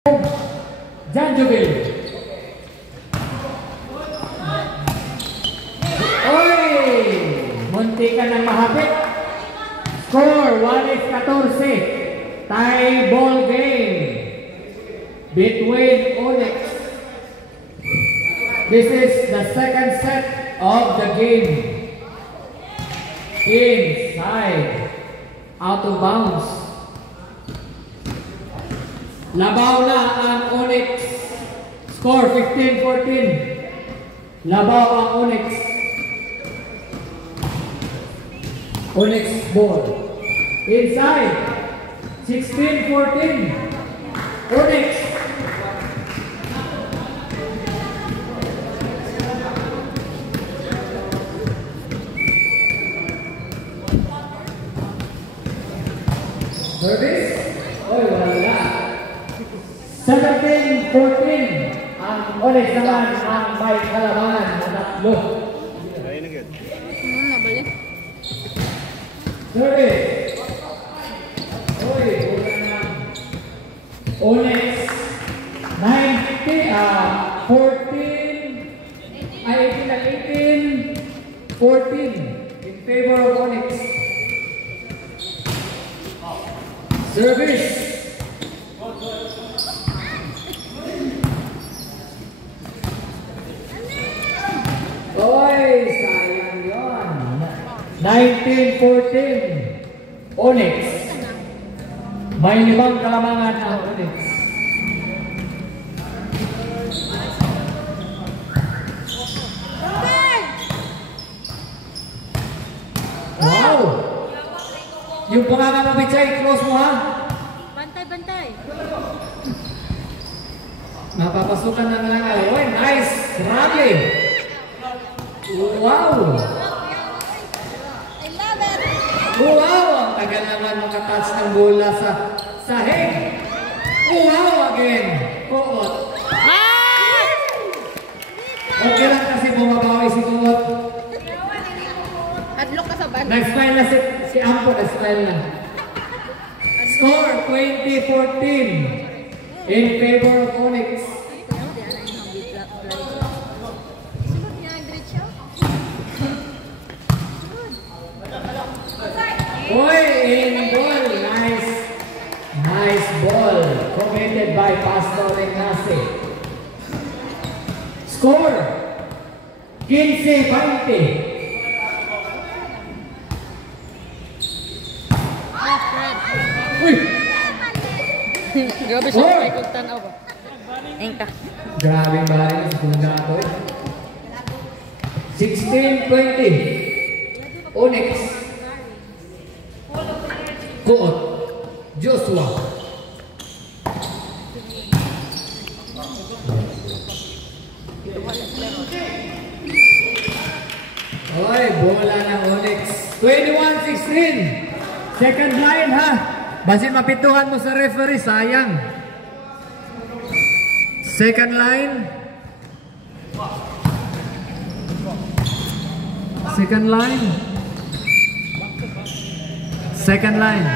Janjovic. Oy! Munti ka nang mahapit. Score 1-14. Tie ball game between Onyx. This is the second set of the game. Inside. Out of bounds. Labaw na ang Onyx. Score 15-14. Labaw ang Onyx. Onyx ball. Inside. 16-14. Onyx. Service. Oy, wala. 17-14 ang Onyx naman ang may kalamangan na tatlo. Service. Oy, wala na. Onyx 14 in favor of Onyx. Service. Oy, sayang yun. 19-14. Onyx. May 5 kalamangan ang Onyx. Wow! Yung panganga mo, Bichay, close mo ha? Bantay. Napapasukan na lang. Oy, nice! Grabe! Wow! I love it! Wow! Ang taga naman makatouch ng bola sa sahig. Wow! Again! Kuot. Okay lang kasi bumabawi si Kuot. Hadlok ka sa banda. Nag-smile na si Ampo. Nag-smile na. Score 20-14 in favor of Onyx. Oy, in ball. Nice ball. Committed by Pastor Ignacio. Score 15-20. Uy! Grabe siya may kugtanaw ba? Engka. Grabe ba rin sa punga ko eh. 16-20. Onyx. Kuot. Joshua. Oy, bola ng Onyx. 21-16. Second line ha. Basin mapituhan mo sa referee, sayang. Second line. Second line. Second line.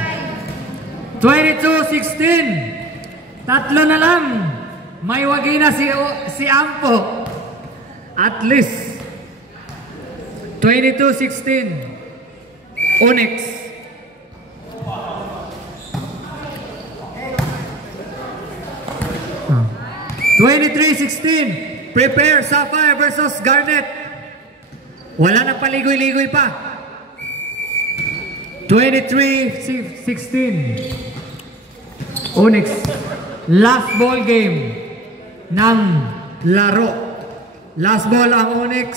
22-16. Tatlo na lang. May wagi na si Ampo. At least. 22-16. Onyx. Oh. 23-16. Prepare Sapphire versus Garnet. Wala na paligoy-ligoy pa. 23-16. Onyx. Last ball game ng laro. Last ball ang Onyx.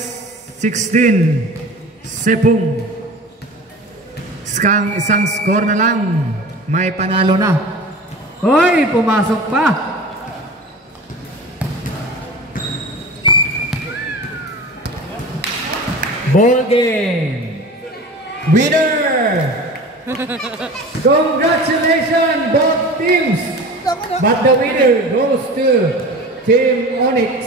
16. Sepung. Isang score na lang. May panalo na. Hoy, pumasok pa. Ball game. Winner. Congratulations both teams. But the winner goes to Team Onyx.